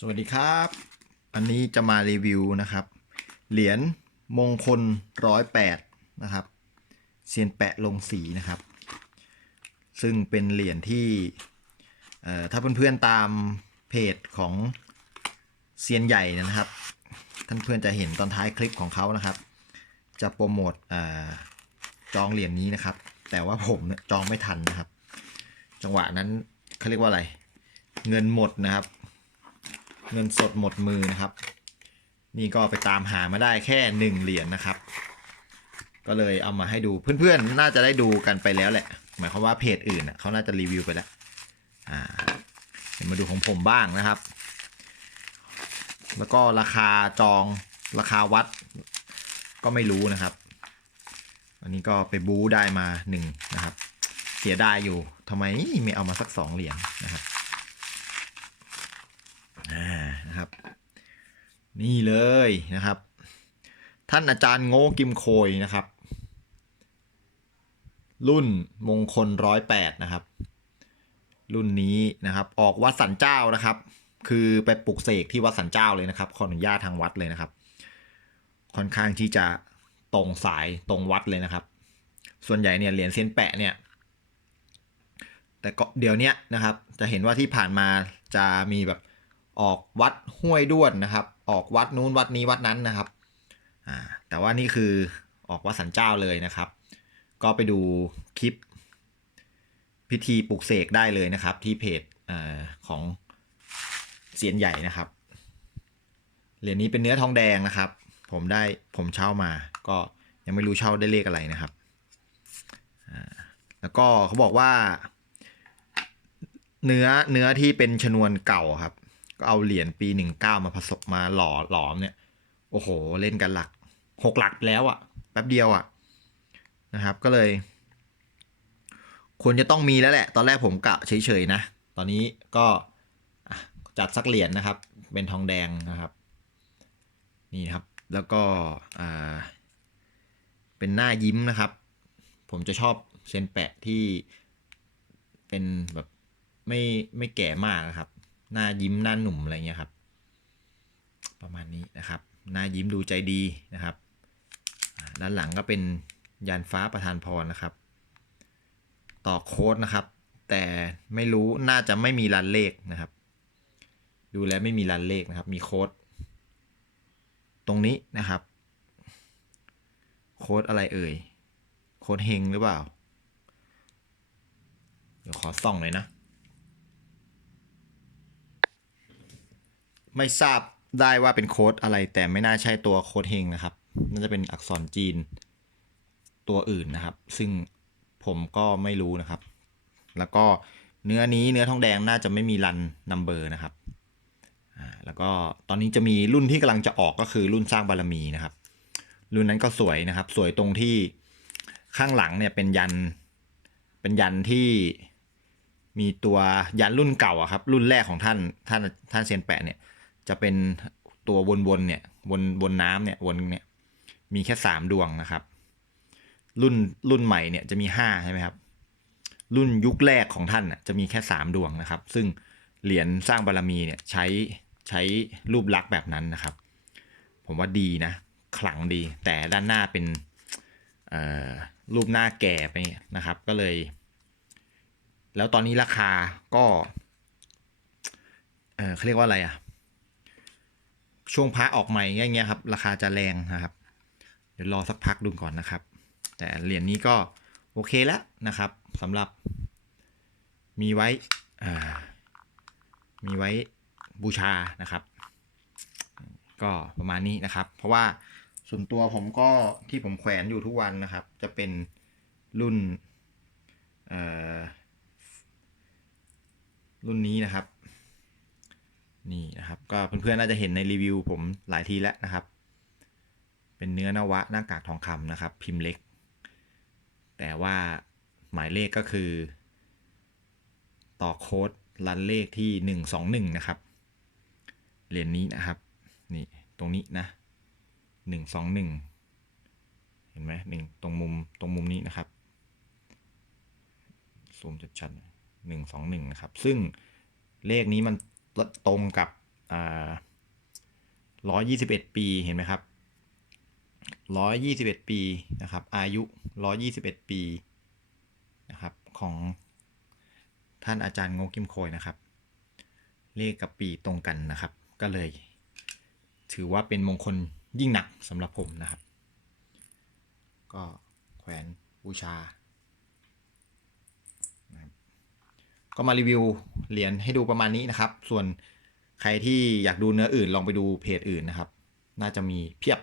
สวัสดีครับ อันนี้จะมารีวิวนะครับ เหรียญมงคลร้อยแปดนะครับ เซียนแปะลงสีนะครับ ซึ่งเป็นเหรียญที่ถ้าเพื่อนๆตามเพจของเซียนใหญ่นะครับ ท่านเพื่อนจะเห็นตอนท้ายคลิปของเขานะครับ จะโปรโมทจองเหรียญนี้นะครับ แต่ว่าผมจองไม่ทันนะครับ จังหวะนั้นเขาเรียกว่าอะไร เงินหมดนะครับ เงินสดหมดมือนะครับ นี่ก็ไปตามหามาได้แค่หนึ่งเหรียญนะครับ ก็เลยเอามาให้ดูเพื่อนๆ น่าจะได้ดูกันไปแล้วแหละ หมายความว่าเพจอื่นเขาน่าจะรีวิวไปแล้วอ่าเดี๋ยวมาดูของผมบ้างนะครับ แล้วก็ราคาจองราคาวัด ก็ไม่รู้นะครับ อันนี้ก็ไปบู๊ได้มาหนึ่งนะครับ เสียดายอยู่ทำไมไม่เอามาสักสองเหรียญนะครับ อ่านะครับ นี่เลยนะครับ ท่านอาจารย์โง่กิมโคยนะครับ รุ่นมงคลร้อยแปดนะครับ รุ่นนี้นะครับ ออกวัดสันเจ้านะครับ คือไปปลุกเสกที่วัดสันเจ้าเลยนะครับขออนุญาตทางวัดเลยนะครับ ค่อนข้างที่จะตรงสายตรงวัดเลยนะครับ ส่วนใหญ่เนี่ยเหรียญเซียนแปะเนี่ยแต่ก็เดี๋ยวนี้นะครับ จะเห็นว่าที่ผ่านมาจะมีแบบ ออกวัดห้วยด้วนนะครับ ออกวัดนู้นวัดนี้วัดนั้นนะครับแต่ว่านี่คือออกวัดสันเจ้าเลยนะครับ ก็ไปดูคลิป พิธีปลุกเสกได้เลยนะครับ ที่เพจอของเสียนใหญ่นะครับเหรียญนี้เป็นเนื้อทองแดงนะครับ ผมได้ผมเช่ามา ก็ยังไม่รู้เช่าได้เลขอะไรนะครับแล้วก็เขาบอกว่า เนื้อเนื้อที่เป็นชนวนเก่าครับ ก็เอาเหรียญปีหนึ่งเก้ามาผสมมาหล่อหลอมเนี่ย โอ้โห เล่นกันหลักหกหลักแล้วอะ่ะ แป๊บเดียวอะ่ะนะครับก็เลย ควรจะต้องมีแล้วแหละ ตอนแรกผมกะเฉยๆนะ ตอนนี้ก็จัดสักเหรียญนะครับ เป็นทองแดงนะครับ นี่ครับแล้วก็อ่าเป็นหน้ายิ้มนะครับ ผมจะชอบเซนแปะที่เป็นแบบไม่ไม่แก่มากนะครับ หน้ายิ้มหน้าหนุ่มอะไรเงี้ยครับ ประมาณนี้นะครับ หน้ายิ้มดูใจดีนะครับ ด้านหลังก็เป็นยานฟ้าประทานพรนะครับ ต่อโค้ดนะครับ แต่ไม่รู้น่าจะไม่มีรันเลขนะครับ ดูแล้วไม่มีรันเลขนะครับ มีโค้ดตรงนี้นะครับ โค้ดอะไรเอ่ย โค้ดเฮงหรือเปล่า เดี๋ยวขอส่องเลยนะ ไม่ทราบได้ว่าเป็นโค้ดอะไร แต่ไม่น่าใช่ตัวโค้ดเฮงนะครับ น่าจะเป็นอักษรจีนตัวอื่นนะครับ ซึ่งผมก็ไม่รู้นะครับ แล้วก็เนื้อนี้เนื้อทองแดงน่าจะไม่มีรันนัมเบอร์นะครับอ่าแล้วก็ตอนนี้จะมีรุ่นที่กำลังจะออกก็คือรุ่นสร้างบารมีนะครับ รุ่นนั้นก็สวยนะครับ สวยตรงที่ข้างหลังเนี่ยเป็นยัน เป็นยันที่มีตัวยันรุ่นเก่าอะครับ รุ่นแรกของท่านท่านท่านเซียนแปะเนี่ย จะเป็นตัววนๆเนี่ยวนวนน้ำเนี่ยวนเนี่ยมีแค่สามดวงนะครับ รุ่นรุ่นใหม่เนี่ยจะมีห้าใช่ไหมครับ รุ่นยุคแรกของท่านจะมีแค่สามดวงนะครับ ซึ่งเหรียญสร้างบารมีเนี่ยใช้ใช้รูปลักษณ์แบบนั้นนะครับ ผมว่าดีนะ ขลังดี แต่ด้านหน้าเป็นรูปหน้าแก่ไปนะครับ ก็เลย แล้วตอนนี้ราคาก็ เออเขาเรียกว่าอะไรอะ ช่วงพระออกใหม่เงี้ยครับ ราคาจะแรงนะครับ เดี๋ยวรอสักพักดูก่อนนะครับ แต่เหรียญนี้ก็โอเคแล้วนะครับสำหรับมีไว้มีไว้บูชานะครับ ก็ประมาณนี้นะครับ เพราะว่าส่วนตัวผมก็ที่ผมแขวนอยู่ทุกวันนะครับ จะเป็นรุ่นรุ่นนี้นะครับ นี่นะครับ ก็เพื่อนๆน่าจะเห็นในรีวิวผมหลายทีแล้วนะครับ เป็นเนื้อนวะหน้ากากทองคำนะครับ พิมพ์เล็ก แต่ว่าหมายเลขก็คือ ต่อโค้ดรันเลขที่หนึ่งสองหนึ่งนะครับ เหรียญนี้นะครับ นี่ตรงนี้นะหนึ่งสองหนึ่งเห็นไหมหนึ่งตรงมุมตรงมุมนี้นะครับซูมชัดๆหนึ่งสองหนึ่งนะครับ ซึ่งเลขนี้มัน ตรงกับร้อยยี่สิบเอ็ดปีเห็นไหมครับร้อยยี่สิบเอ็ดปีนะครับ อายุร้อยยี่สิบเอ็ดปีนะครับของท่านอาจารย์งกกิมโคยนะครับ เลขกับปีตรงกันนะครับ ก็เลย ถือว่าเป็นมงคลยิ่งหนักสำหรับผมนะครับ ก็แขวนบูชานะครับ ก็มารีวิวเหรียญให้ดูประมาณนี้นะครับ ส่วนใครที่อยากดูเนื้ออื่นลองไปดูเพจอื่นนะครับ น่าจะมีเพียบ